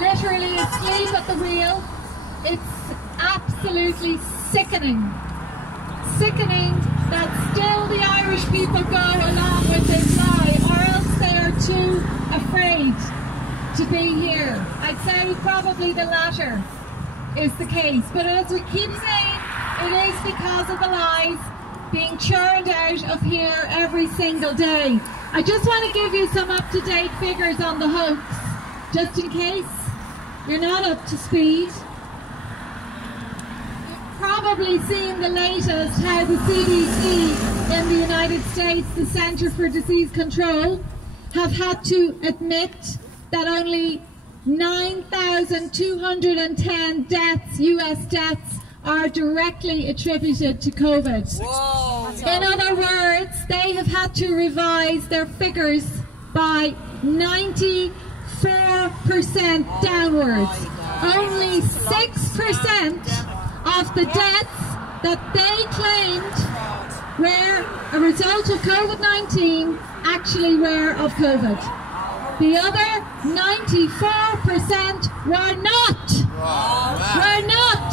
literally asleep at the wheel. It's absolutely sickening. Sickening that still the Irish people go along with this lie, or else they are too afraid to be here. I'd say probably the latter is the case. But as we keep saying, it is because of the lies being churned out of here every single day. I just want to give you some up-to-date figures on the hoax, just in case you're not up to speed. You've probably seen the latest, how the CDC in the United States, the Center for Disease Control, have had to admit that only 9,210 deaths, US deaths, are directly attributed to COVID. Whoa. In other words, they have had to revise their figures by 94% downwards. Only 6% of the deaths that they claimed were a result of COVID-19 actually were of COVID. The other 94% were not. Were not.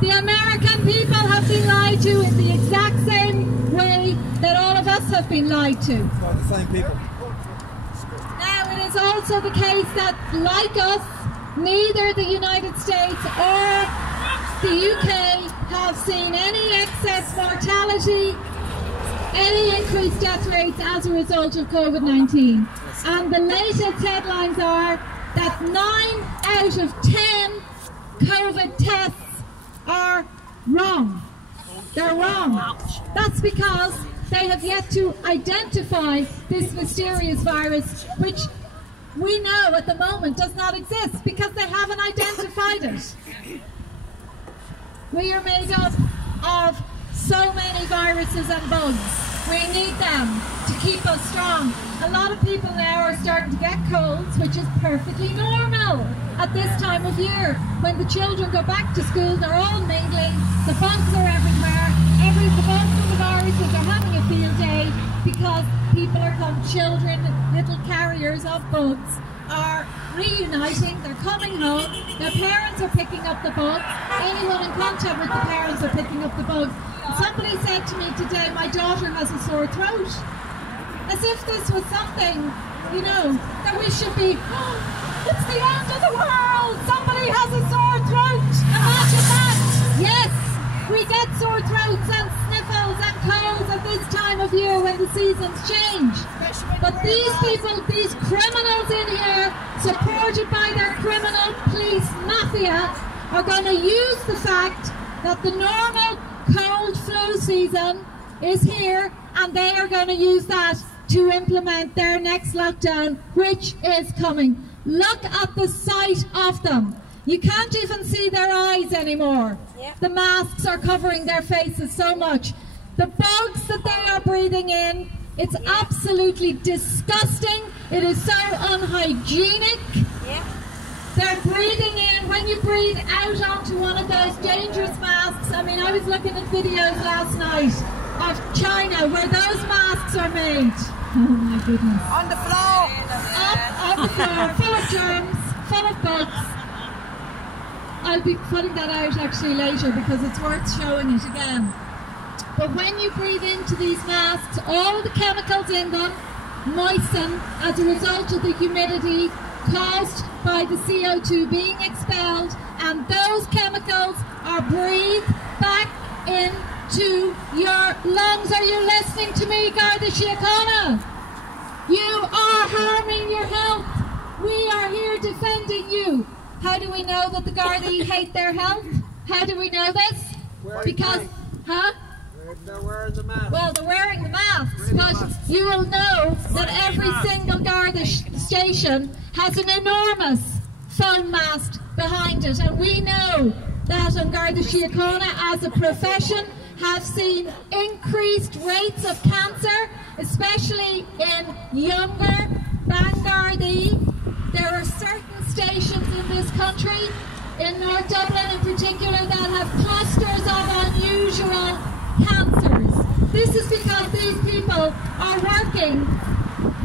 The American people have been lied to in the exact same way that all of us have been lied to. The same people. Now, it is also the case that, like us, neither the United States or the UK have seen any excess mortality, any increased death rates as a result of COVID-19. And the latest headlines are that 9 out of 10 COVID tests are wrong. They're wrong. That's because they have yet to identify this mysterious virus, which we know at the moment does not exist because they haven't identified it. We are made up of so many viruses and bugs. We need them to keep us strong. A lot of people now are starting to get colds, which is perfectly normal at this time of year. When the children go back to school, they're all mingling, the bugs are everywhere, the bugs and the viruses are having a field day because people are children, little carriers of bugs, are reuniting, they're coming home, their parents are picking up the bugs, anyone in contact with the parents are picking up the bugs. Somebody said to me today, my daughter has a sore throat. As if this was something, you know, that we should be, oh, it's the end of the world! Somebody has a sore throat! Imagine that! Yes, we get sore throats and sniffles and colds at this time of year when the seasons change. But these people, these criminals in here, supported by their criminal police mafia, are going to use the fact that the normal cold flu season is here, and they are going to use that to implement their next lockdown, which is coming. Look at the sight of them. You can't even see their eyes anymore. Yep. The masks are covering their faces so much. The bugs that they are breathing in, it's absolutely disgusting. It is so unhygienic. Yep. They're breathing in. When you breathe out onto one of those dangerous masks, I mean, I was looking at videos last night of China where those masks are made. Oh my goodness. On the floor. Up on the floor, full of germs, full of bugs. I'll be putting that out actually later because it's worth showing it again. But when you breathe into these masks, all the chemicals in them moisten as a result of the humidity caused by the CO2 being expelled, and those chemicals are breathed back into your lungs. Are you listening to me, Garda Síochána? You are harming your health. We are here defending you. How do we know that the Gardaí hate their health? How do we know this? Because, huh? They're wearing the mask. Well, they're wearing the masks, but you will know that every single Garda station has an enormous foam mask behind it, and we know that on Garda Síochána as a profession have seen increased rates of cancer, especially in younger Gardaí. There are certain stations in this country, in North Dublin in particular, that have clusters of unusual cancers. This is because these people are working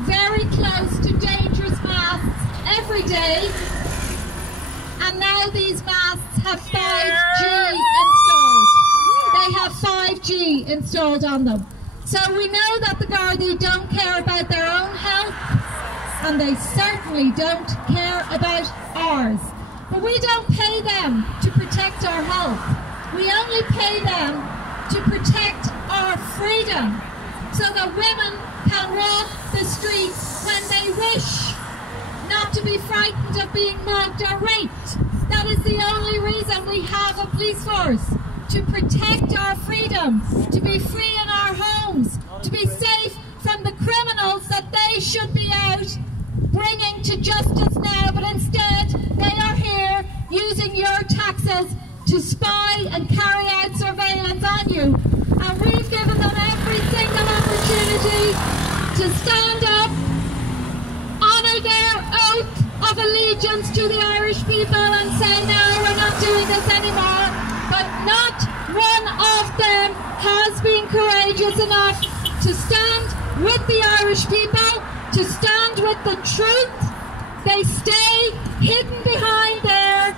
very close to dangerous masks every day, now these masts have 5G installed. They have 5G installed on them. So we know that the Gardaí don't care about their own health, and they certainly don't care about ours. But we don't pay them to protect our health. We only pay them to protect our freedom, so that women can walk the streets when they wish, not to be frightened of being mugged or raped. That is the only reason we have a police force, to protect our freedom, to be free in our homes, to be safe from the criminals that they should be out bringing to justice now, but instead they are here using your taxes to spy and carry out surveillance on you. And we've given them every single opportunity to stand up, honour their oath of allegiance to the Irish people and say, no, we're not doing this anymore. But not one of them has been courageous enough to stand with the Irish people, to stand with the truth. They stay hidden behind their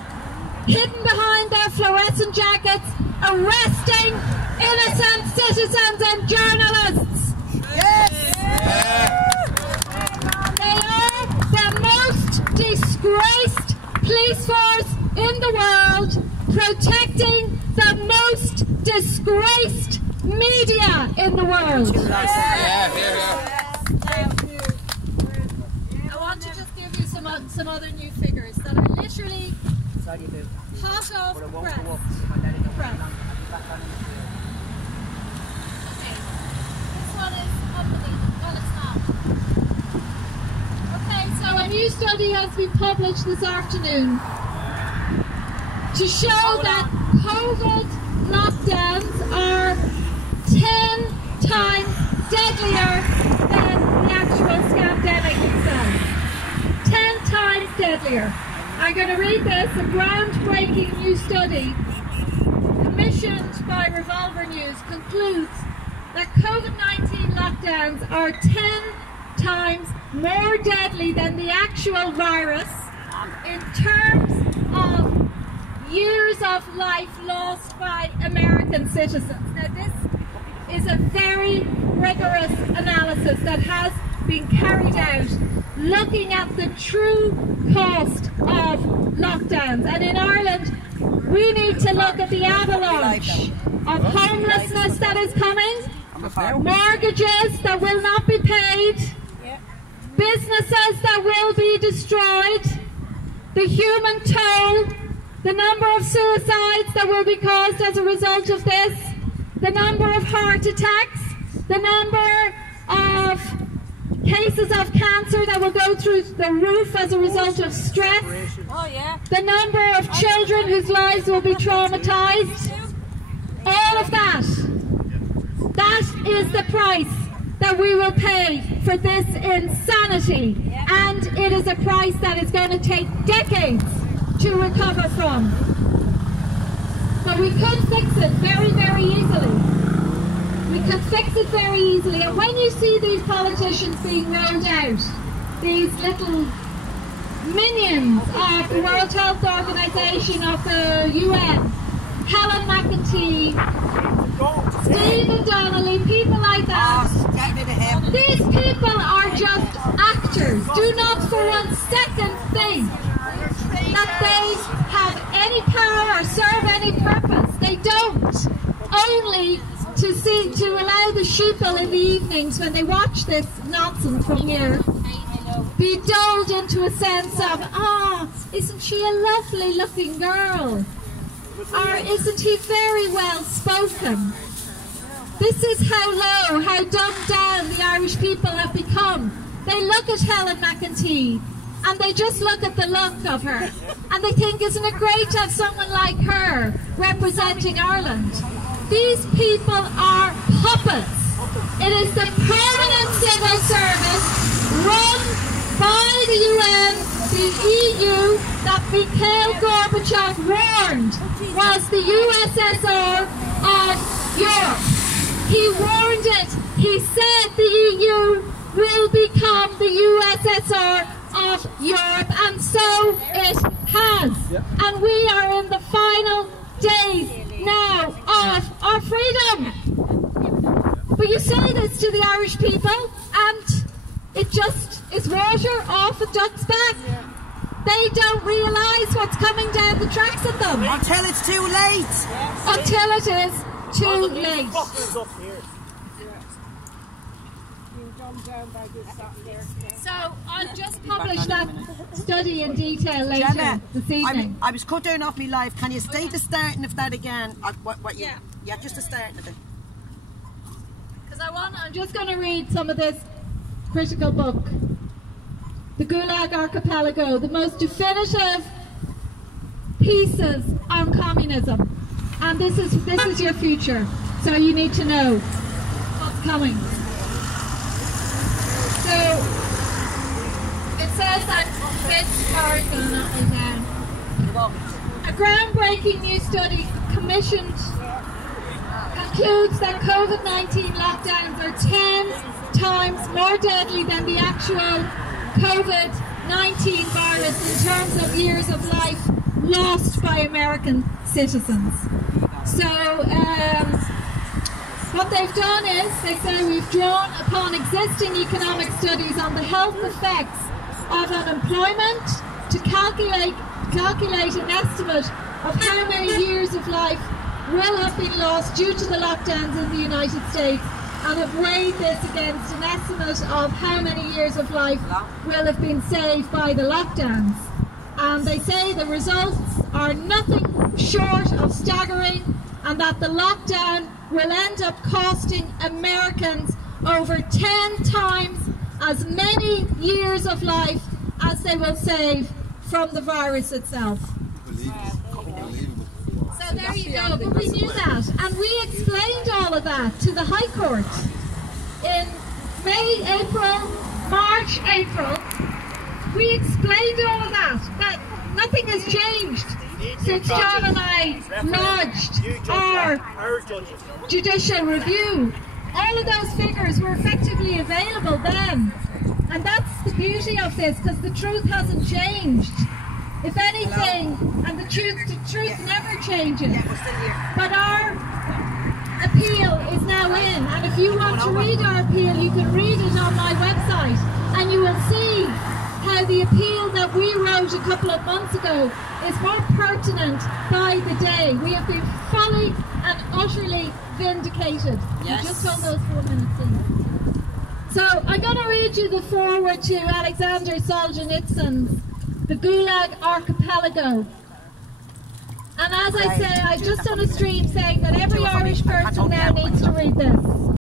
fluorescent jackets, arresting innocent citizens and journalists. Yes. They are the most disgraced police force in the world, protecting the most disgraced media in the world. I want to just give you some other new figures that are literally hot off the press. Okay, this one is unbelievable. Well, it's not. Okay, so a new study has been published this afternoon to show that COVID lockdowns are 10 times deadlier than the actual scandemic itself. 10 times deadlier. I'm going to read this. A groundbreaking new study commissioned by Revolver News concludes that COVID-19 lockdowns are 10 times more deadly than the actual virus in terms of years of life lost by American citizens. Now this is a very rigorous analysis that has been carried out looking at the true cost of lockdowns. And in Ireland we need to look at the avalanche of homelessness that is coming, mortgages that will not be paid, businesses that will be destroyed, the human toll, the number of suicides that will be caused as a result of this, the number of heart attacks, the number of cases of cancer that will go through the roof as a result of stress, the number of children whose lives will be traumatized, all of that. That is the price that we will pay for this insanity, and it is a price that is going to take decades to recover from. But we could fix it very, very easily. We could fix it very easily. And when you see these politicians being rolled out, these little minions of the World Health Organization, of the UN, Helen McEntee, Stephen Donnelly, people like that, these people are just actors. Do not for 1 second think that they have any power or serve any purpose. They don't. Only to allow the sheeple in the evenings when they watch this nonsense from here be dulled into a sense of, isn't she a lovely looking girl? Or isn't he very well spoken? This is how low, how dumbed down the Irish people have become. They look at Helen McEntee and they just look at the look of her and they think, isn't it great to have someone like her representing Ireland? These people are puppets. It is the permanent civil service run by the UN, the EU, that Mikhail Gorbachev warned was the USSR of Europe. He warned it. He said the EU will become the USSR of Europe, and so it has. And we are in the final days now of our freedom. But you say this to the Irish people and it just is water off a duck's back. They don't realise what's coming down the tracks of them. Until it's too late. Until it is too late. So I'll just publish that study in detail later Gemma, this evening. I was cut down off my life. Can you state the starting of that again? Yeah, just the starting of it. Because I'm just going to read some of this critical book. The Gulag Archipelago, the most definitive pieces on communism. And this is your future. So you need to know what's coming. So it says that a groundbreaking new study commissioned concludes that COVID-19 lockdowns are 10 times more deadly than the actual COVID-19 virus in terms of years of life lost by American citizens. So what they've done is, they say we've drawn upon existing economic studies on the health effects of unemployment to calculate an estimate of how many years of life will have been lost due to the lockdowns in the United States, and have weighed this against an estimate of how many years of life will have been saved by the lockdowns. And they say the results are nothing short of staggering, and that the lockdown will end up costing Americans over 10 times as many years of life as they will save from the virus itself. So there you go, but we knew that, and we explained all of that to the High Court in May, April, March, April. We explained all of that nothing has changed since John and I lodged our judicial review. All of those figures were effectively available then, and that's the beauty of this, because the truth hasn't changed. If anything, and the truth never changes. But our appeal is now in, and if you want to read our appeal, you can read it on my website, and you will see how the appeal that we wrote a couple of months ago is more pertinent by the day. We have been fully and utterly vindicated. Yes. Just on those 4 minutes in. So I'm going to read you the foreword to Alexander Solzhenitsyn's The Gulag Archipelago. And as I say, I've just done a stream saying that every Irish person now needs to read this.